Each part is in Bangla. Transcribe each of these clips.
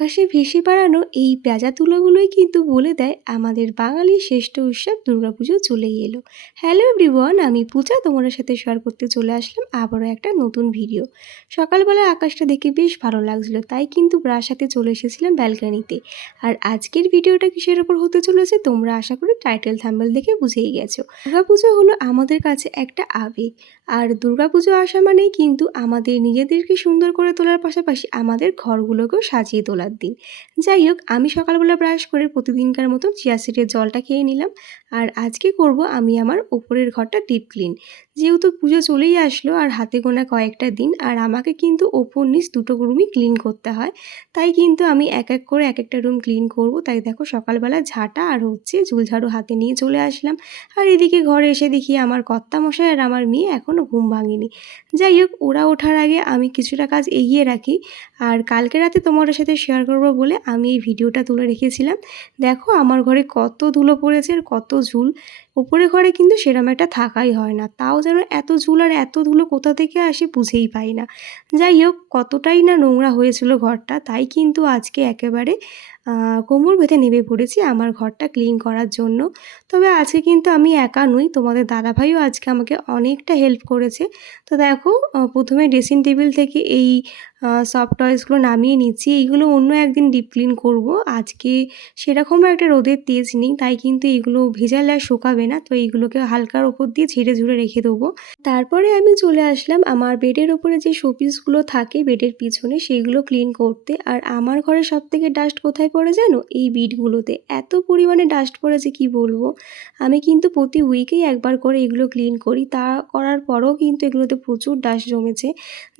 আকাশে ভেসে বেড়ানো এই পেঁজা তুলোগুলোই কিন্তু বলে দেয় আমাদের বাঙালির শ্রেষ্ঠ উৎসব দুর্গাপুজো চলেই এলো। হ্যালো এভরিওয়ান, আমি পূজা তোমাদের সাথে শেয়ার করতে চলে আসলাম আবারও একটা নতুন ভিডিও। সকালবেলা আকাশটা দেখে বেশ ভালো লাগছিল, তাই কিন্তু সাথে চলে এসেছিলাম ব্যালকানিতে। আর আজকের ভিডিওটা কিসের ওপর হতে চলেছে তোমরা আশা করি টাইটেল থাম্বনেল দেখে বুঝেই গেছো। দুর্গাপুজো হলো আমাদের কাছে একটা আবেগ, আর দুর্গাপুজো আসা মানেই কিন্তু আমাদের নিজেদেরকে সুন্দর করে তোলার পাশাপাশি আমাদের ঘরগুলোকেও সাজিয়ে তোলার দিন। যাই হোক, আমি সকালবেলা ব্রাশ করে প্রতিদিনকার মতো চিয়া সিডের জলটা খেয়ে নিলাম। আর আজকে করব আমি আমার ওপরের ঘরটা ডিপ ক্লিন। যেহেতু পুজো চলেই আসলো আর হাতে গোনা কয়েকটা দিন, আর আমাকে কিন্তু ওপর নিচ দুটো রুমই ক্লিন করতে হয়। তাই কিন্তু আমি এক এক করে এক একটা রুম ক্লিন করব। তাই দেখো সকালবেলা ঝাঁটা আর ঝুলঝাড়ু হাতে নিয়ে চলে আসলাম। আর এদিকে ঘরে এসে দেখি আমার কর্তামশাই আর আমার মেয়ে এখনও ঘুম ভাঙেনি। যাই হোক, ওরা ওঠার আগে আমি কিছুটা কাজ এগিয়ে রাখি। আর কালকে রাতে তোমাদের সাথে শেয়ার করব বলে আমি এই ভিডিওটা তুলে রেখেছিলাম। দেখো আমার ঘরে কত ধুলো পড়েছে আর কত ঝুল। উপরে ঘরে কিন্তু সেরকম একটা থাকাই হয় না, তাও যেন এত ঝুল আর এত ধুলো কোথা থেকে আসে বুঝেই পাই না। যাই হোক, কতটাই না নোংরা হয়েছিল ঘরটা, তাই কিন্তু আজকে একেবারে কোমর বেঁধে নেমে পড়েছি আমার ঘরটা ক্লিন করার জন্য। তবে আজকে কিন্তু আমি একা নই, তোমাদের দাদাভাইও আজকে আমাকে অনেকটা হেল্প করেছে। তো দেখো, প্রথমে ড্রেসিং টেবিল থেকে এই সফট টয়েসগুলো নামিয়ে নিচ্ছি। এইগুলো অন্য একদিন ডিপ ক্লিন করব। আজকে সেরকমও একটা রোদের তেজ নেই, তাই কিন্তু এগুলো ভেজালে আর শুকাবে না। তো এইগুলোকে হালকার ওপর দিয়ে ঝেড়ে ঝুড়ে রেখে দেবো। তারপরে আমি চলে আসলাম আমার বেডের ওপরে যে শোপিসগুলো থাকে বেডের পিছনে, সেইগুলো ক্লিন করতে। আর আমার ঘরে সবথেকে ডাস্ট কোথায় পড়ে জানো? এই বিটগুলোতে এত পরিমাণে ডাস্ট পড়েছে কি বলবো। আমি কিন্তু প্রতি উইকেই একবার করে এগুলো ক্লিন করি, তা করার পরেও কিন্তু এগুলোতে প্রচুর ডাস্ট জমেছে।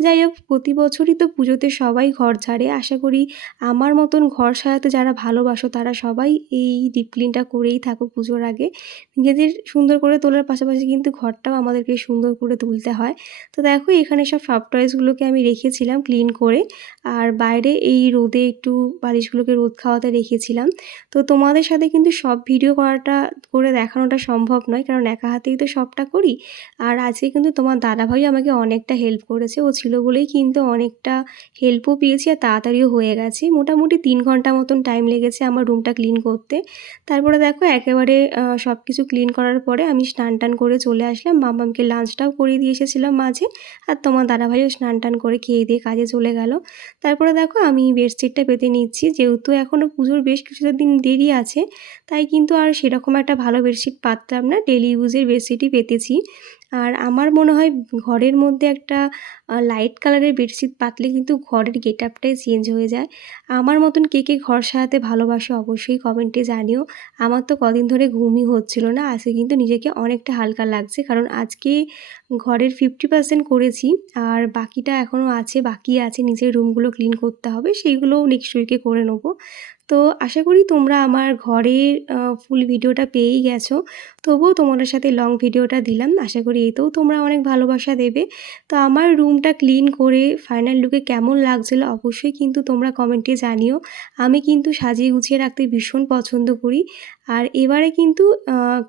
যাই হোক, প্রতি বছরই তো পুজোতে সবাই ঘর ঝাড়ে। আশা করি আমার মতন ঘর সাজাতে যারা ভালোবাসো তারা সবাই এই ডিপ ক্লিনটা করেই থাকো পুজোর আগে। নিজেদের সুন্দর করে তোলার পাশাপাশি কিন্তু ঘরটাও আমাদেরকে সুন্দর করে তুলতে হয়। তো দেখো, এখানে সব সফট টয়েসগুলোকে আমি রেখেছিলাম ক্লিন করে। আর বাইরে এই রোদে একটু বালিশগুলোকে রোদ খাওয়াতে রেখেছিলাম। তো তোমাদের সাথে কিন্তু সব ভিডিও করে দেখানোটা সম্ভব নয়, কারণ একা হাতেই তো সবটা করি। আর আজকে কিন্তু তোমার দাদাভাই আমাকে অনেকটা হেল্প করেছে, ও ছিল বলেই কিন্তু অনেকটা হেল্পও পেয়েছি আর তাড়াতাড়িও হয়ে গেছে। মোটামুটি 3 ঘন্টা মতন টাইম লেগেছে আমার রুমটা ক্লিন করতে। তারপরে দেখো একেবারে সব কিছু ক্লিন করার পরে আমি স্নান টান করে চলে আসলাম। মাম্মামকে লাঞ্চটাও করিয়ে দিয়ে এসেছিলাম মাঝে। আর তোমার দাদাভাইও স্নান টান করে খেয়ে দিয়ে কাজে চলে গেল। তারপরে দেখো আমি বেডশিটটা পেতে নিচ্ছি, যেহেতু এখনও পুজোর বেশ কিছুটা দিন দেরি আছে। তাই কিন্তু আর সেরকম একটা ভালো বেডশিট পাতলাম না, ডেলি ইউজের বেডশিটই পেতেছি। আর আমার মনে হয় ঘরের মধ্যে একটা লাইট কালারের বেডশিট পাতলে কিন্তু ঘরের গেটআপটাই চেঞ্জ হয়ে যায়। আমার মতন কে কে ঘর সাজাতে ভালোবাসো অবশ্যই কমেন্টে জানিও। আমার তো কদিন ধরে ঘুমই হচ্ছিল না, আজকে কিন্তু নিজেকে অনেকটা হালকা লাগছে, কারণ আজকে ঘরের 50% করেছি। আর বাকিটা এখনও আছে, বাকি আছে, নিজের রুমগুলো ক্লিন করতে হবে, সেইগুলোও নেক্সট উইকে করে নেবো। তো আশা করি তোমরা আমার ঘরের ফুল ভিডিওটা পেয়েই গেছো। তবুও তোমাদের সাথে লং ভিডিওটা দিলাম, আশা করি এতেও তোমরা অনেক ভালোবাসা দেবে। তো আমার রুমটা ক্লিন করে ফাইনাল লুকে কেমন লাগছিলো অবশ্যই কিন্তু তোমরা কমেন্টে জানিও। আমি কিন্তু সাজিয়ে গুছিয়ে রাখতে ভীষণ পছন্দ করি। আর এবারে কিন্তু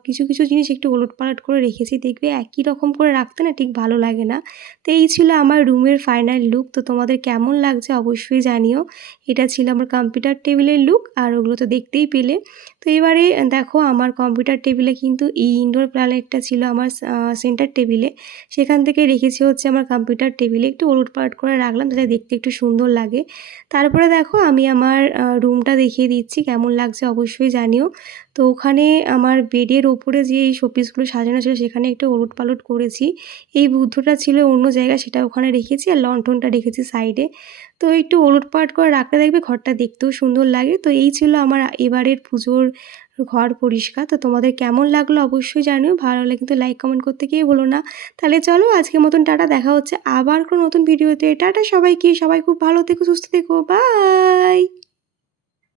কিছু কিছু জিনিস একটু ওলটপালট করে রেখেছি, দেখবে একই রকম করে রাখতে না ঠিক ভালো লাগে না। তো এই ছিল আমার রুমের ফাইনাল লুক। তো তোমাদের কেমন লাগছে অবশ্যই জানিও। এটা ছিল আমার কম্পিউটার টেবিলের লুক, আর ওগুলো তো দেখতেই পেলে। তো এবারে দেখো, আমার কম্পিউটার টেবিলে কিন্তু এই ইনডোর প্ল্যানেটটা ছিল আমার সেন্টার টেবিলে। সেখান থেকে রেখেছি হচ্ছে আমার কম্পিউটার টেবিলে, একটু ওলটপালট করে রাখলাম যাতে দেখতে একটু সুন্দর লাগে। তারপরে দেখো আমি আমার রুমটা দেখিয়ে দিচ্ছি, কেমন লাগছে অবশ্যই জানিও। তো ওখানে আমার বেডের ওপরে যে এই শোপিসগুলো সাজানো ছিল সেখানে একটু ওলটপালট করেছি। এই বুদ্ধটা ছিল অন্য জায়গায়, সেটা ওখানে রেখেছি, আর লণ্ঠনটা রেখেছি সাইডে। তো একটু ওলটপালট করে রাখলে দেখবে ঘরটা দেখতেও সুন্দর লাগে। তো এই ছিল আমার এবারের পুজোর ঘর পরিষ্কার। তো তোমাদের কেমন লাগলো অবশ্যই জানিও, ভালো লাগলে কিন্তু লাইক কমেন্ট করতে গিয়ে বলো না। তাহলে চলো আজকের মতন টাটা, দেখা হচ্ছে আবার কোনো নতুন ভিডিওতে। টাটা সবাইকে, সবাই খুব ভালো থেকো, সুস্থ থেকো, বাই।